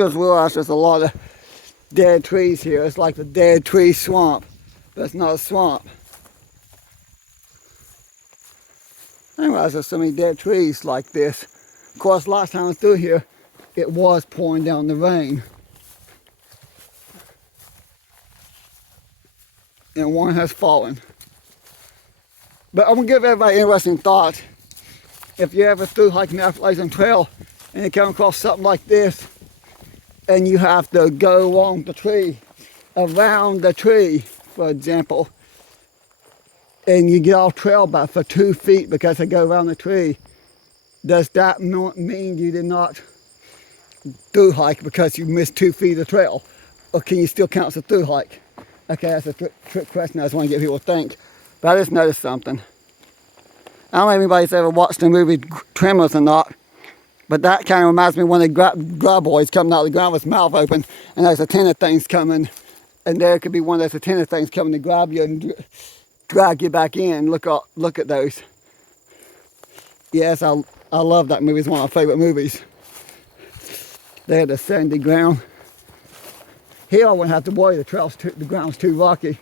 Just realized there's a lot of dead trees here. It's like the dead tree swamp, but it's not a swamp. I didn't realize there's so many dead trees like this. Of course, last time I was through here, it was pouring down the rain. And one has fallen. But I'm gonna give everybody an interesting thought. If you ever through hiking the Appalachian Trail and you come across something like this, and you have to go along the tree, around the tree, for example, and you get off trail about for 2 feet because they go around the tree, does that mean you did not through hike because you missed 2 feet of trail? Or can you still count as a through hike? Okay, that's a trick question I just want to get people to think. But I just noticed something. I don't know if anybody's ever watched the movie Tremors or not, but that kind of reminds me of one of the graboids coming out of the ground with his mouth open, and there's a ton of things coming, and there could be one of those antenna things coming to grab you and drag you back in. Look at those. Yes, I love that movie. It's one of my favorite movies. They had the sandy ground. Here I wouldn't have to worry. The ground's too rocky.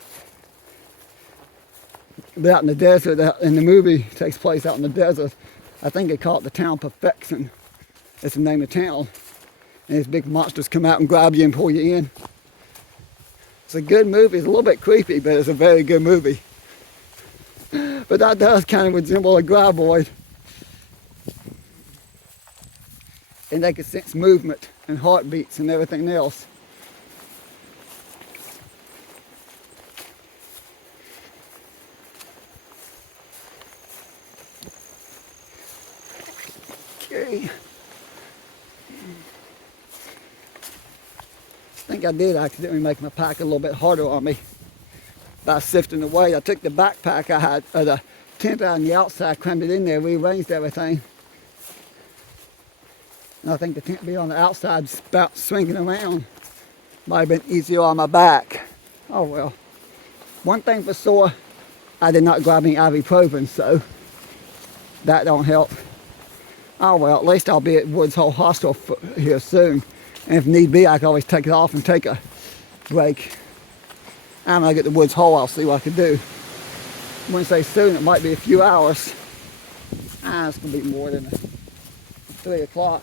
But out in the desert, and the movie takes place out in the desert. I think they call it the town Perfection. It's the name of the town. And these big monsters come out and grab you and pull you in. It's a good movie. It's a little bit creepy, but it's a very good movie. But that does kind of resemble a graboid. And they can sense movement and heartbeats and everything else. Okay. I think I did accidentally make my pack a little bit harder on me by sifting away. I took the backpack I had, or the tent out on the outside, crammed it in there, rearranged everything. And I think the tent being on the outside, swinging around, might have been easier on my back. Oh well. One thing for sure, I did not grab any ibuprofen, so that don't help. Oh well, at least I'll be at Woods Hole Hostel here soon. And if need be, I can always take it off and take a break. And when I get to Woods Hole, I'll see what I can do. When I say soon, it might be a few hours. It's going to be more than 3 o'clock.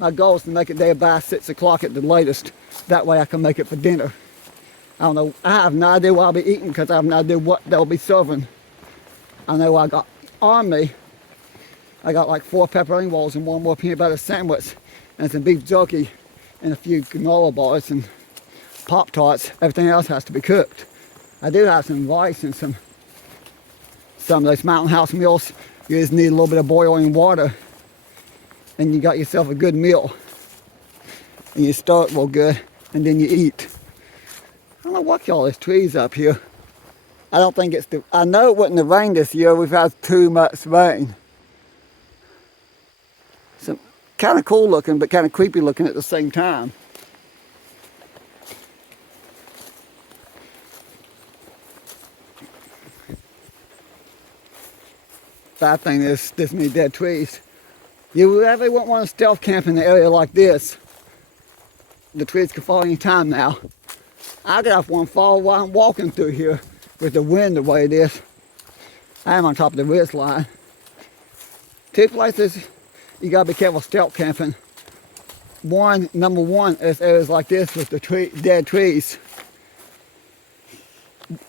My goal is to make it there by 6 o'clock at the latest. That way I can make it for dinner. I don't know. I have no idea what I'll be eating because I have no idea what they'll be serving. I know I got on me. I got like 4 pepperoni rolls and 1 more peanut butter sandwich and some beef jerky and a few granola bars and Pop-Tarts. Everything else has to be cooked. I do have some rice and some of those Mountain House meals. You just need a little bit of boiling water and you got yourself a good meal. And you stir it real good and then you eat. I don't know what all these trees up here. I don't think I know it wouldn't have rained this year. We've had too much rain. Some kind of cool looking, but kind of creepy looking at the same time. Bad thing is this many dead trees. You really wouldn't want to stealth camp in an area like this. The trees could fall any time now. I got off one fall while I'm walking through here with the wind the way it is. I am on top of the ridge line. 2 places you gotta be careful stealth camping. Number one is areas like this with the dead trees.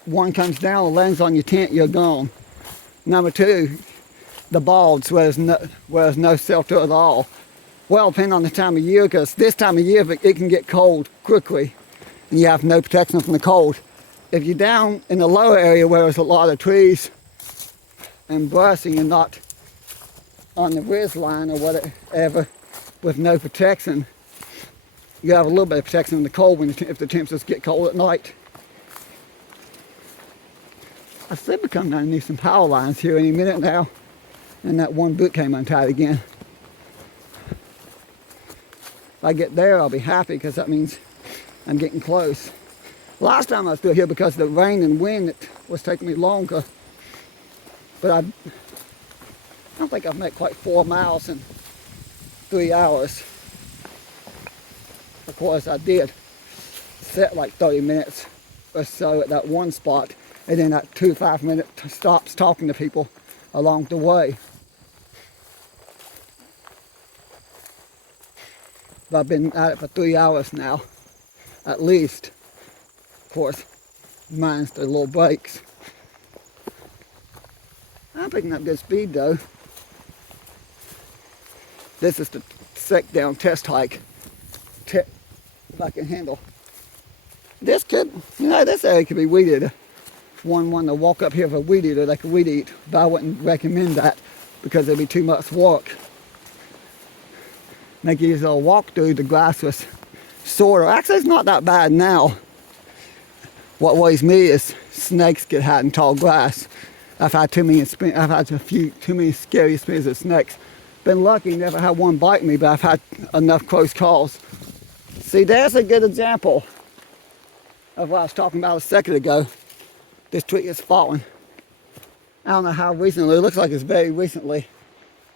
One comes down, lands on your tent, you're gone. Number 2, the balds where there's no shelter at all. Well, depending on the time of year, because this time of year it can get cold quickly and you have no protection from the cold. If you're down in the lower area where there's a lot of trees and brush and you're not on the ridge line or whatever with no protection, you have a little bit of protection from the cold if the temperatures get cold at night. I said we're coming down and need some power lines here any minute now, and that one boot came untied again. If I get there, I'll be happy because that means I'm getting close. Last time I was through here because of the rain and wind, it was taking me longer. But I don't think I've made quite 4 miles in 3 hours. Of course, I did sit like 30 minutes or so at that one spot, and then that 2 5-minute stops talking to people along the way. But I've been at it for 3 hours now, at least. Of course, minus the little breaks. I'm picking up good speed though. This is the sec down test hike. If I can handle. This could, this area could be weeded. One wanted to walk up here for weed eater, they could weed eat, but I wouldn't recommend that because it'd be too much work. Make you a walk through, the grass was sort of, actually it's not that bad now. What worries me is snakes get hot in tall grass. I've had too many scary experiences with snakes. Been lucky, never had one bite me, but I've had enough close calls. See, there's a good example of what I was talking about a second ago. This tree is falling. I don't know how recently, it looks like it's very recently.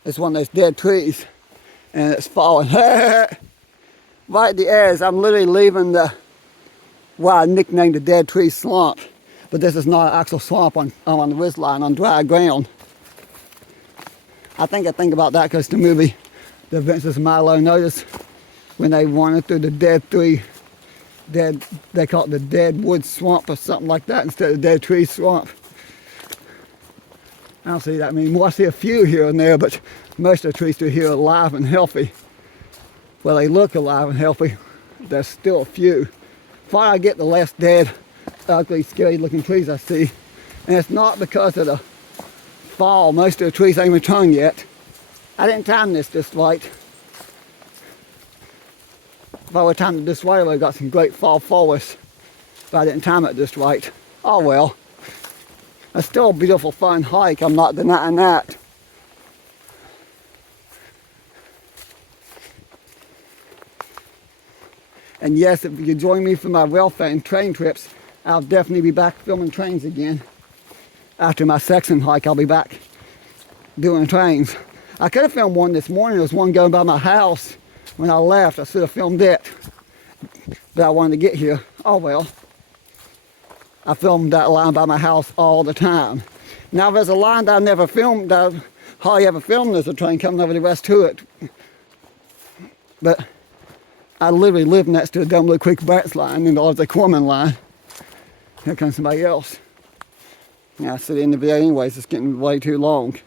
It's one of those dead trees and it's falling. Right at the edge, I'm literally leaving what I nicknamed the dead tree swamp. But this is not an actual swamp on the ridgeline, on dry ground. I think about that because the movie, The Adventures of Milo Notice, when they wandered through the they call it the dead wood swamp or something like that instead of dead tree swamp. I don't see that anymore. I see a few here and there, but most of the trees through here are alive and healthy. Well, they look alive and healthy. There's still a few. The farther I get, the less dead, ugly, scary looking trees I see. And it's not because of the fall. Most of the trees ain't even turned yet. I didn't time this just right. If I would have timed it this way, I would have got some great fall forests. But I didn't time it just right. Oh well. It's still a beautiful, fun hike. I'm not denying that. And yes, if you join me for my welfare and train trips, I'll definitely be back filming trains again. After my section hike, I'll be back doing trains. I could have filmed one this morning. There was one going by my house. When I left, I should have filmed it, but I wanted to get here. Oh well. I filmed that line by my house all the time. Now there's a line that I never filmed, that I hardly ever filmed. There's a train coming over the west to it. But I literally live next to the Dumbledore Creek branch line and the Corman line. Here comes somebody else. Yeah, I see the end of the video anyways, it's getting way too long.